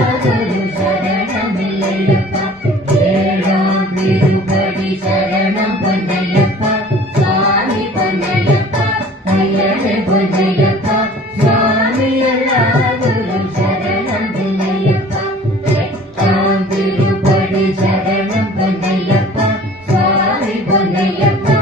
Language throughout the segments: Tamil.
எல்லாரும் சரணமில்லையப்பா ஏழாம் திருப்படி சரணம் பொன்னையப்பா சாமி பொன்னையப்பா ஐயனே பொன்னையப்பா சுவாமி எல்லாரும் சரணமில்லையப்பா எட்டாம் திருப்படி சரணம் பொன்னையப்பா சுவாமி பொன்னையப்பா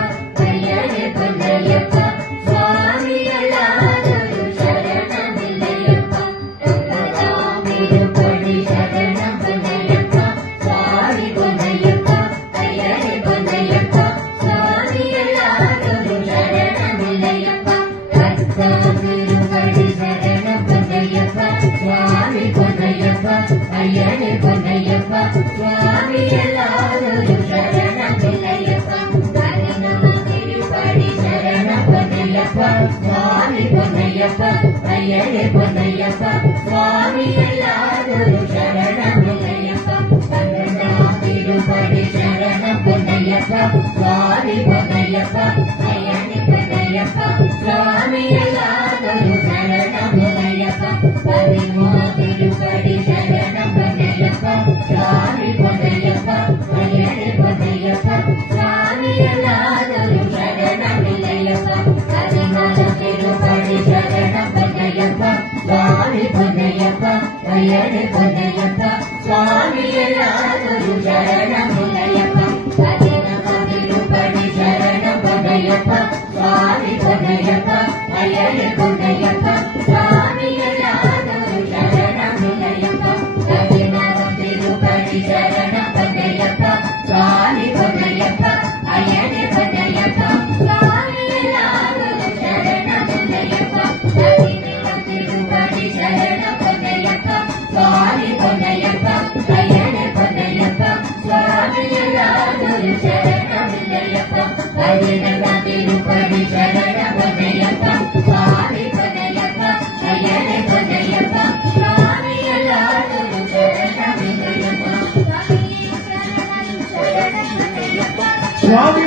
ஐயனே பொன்னையப்பா சுவாமி எல்லாரும் சரணமில்லையப்பா ஒன்பதாம் திருப்படி சரணம் பொன்னையப்பா சுவாமி பொன்னையப்பா ஐயனே பொன்னையப்பா சுவாமி எல்லாரும் சரணமில்லையப்பா பத்தாம் திருப்படி சரணம் பொன்னையப்பா சுவாமி பொன்னையப்பா ஐயனே பொன்னையப்பா சுவாமி எல்லாரும் சரணமில்லையப்பா பதினொன்றாம் திருப்படி சரணம் பொன்னையப்பா சுவாமி பொன்னையப்பா ஐயனே பொன்னையப்பா சுவாமி எல்லாரும் சரணமில்லையப்பா பன்னெண்டாம் திருப்படி சரணம் பொன்னையப்பா சுவாமி பொன்னையப்பா ஐயனே பொன்னையப்பா சுவாமி எல்லாரும் சரணமில்லையப்பா பதிமூணாம் திருப்படி சரணம் பொன்னையப்பா சுவாமி பொன்னையப்பா ஐயனே பொன்னையப்பா சுவாமி எல்லாரும் சரணமில்லையப்பா பதினாலாம் திருப்படி சரணம் பொன்னையப்பா சுவாமி பொன்னையப்பா ஐயனே பொன்னையப்பா சுவாமி எல்லாரும் சரணமில்லையப்பா பதினாறாம் திருப்படி சரணம் பொன்னையப்பா சுவாமி பொன்னையப்பா ஐயனே பொன்னையப்பா சுவாமி எல்லாரும் சரணமில்லையப்பா பதினாறாம் திருப்படி சரணம் பொன்னையப்பா சுவாமி பொன்னையப்பா ஐயனே பொன்னையப்பா சுவாமி எல்லாரும் சரணமில்லையப்பா பதினேழாம் திருப்படி சரணம் பொன்னையப்பா சுவாமி பொன்னையப்பா ஐயனே பொன்னையப்பா சுவாமி எல்லாரும் சரணமில்லையப்பா பதினெட்டாம் திருப்படி சரணம் பொன்னையப்பா சுவாமி பொன்னையப்பா ஐயனே பொன்னையப்பா சுவாமி எல்லாரும் சரணமில்லையப்பா சுவாமி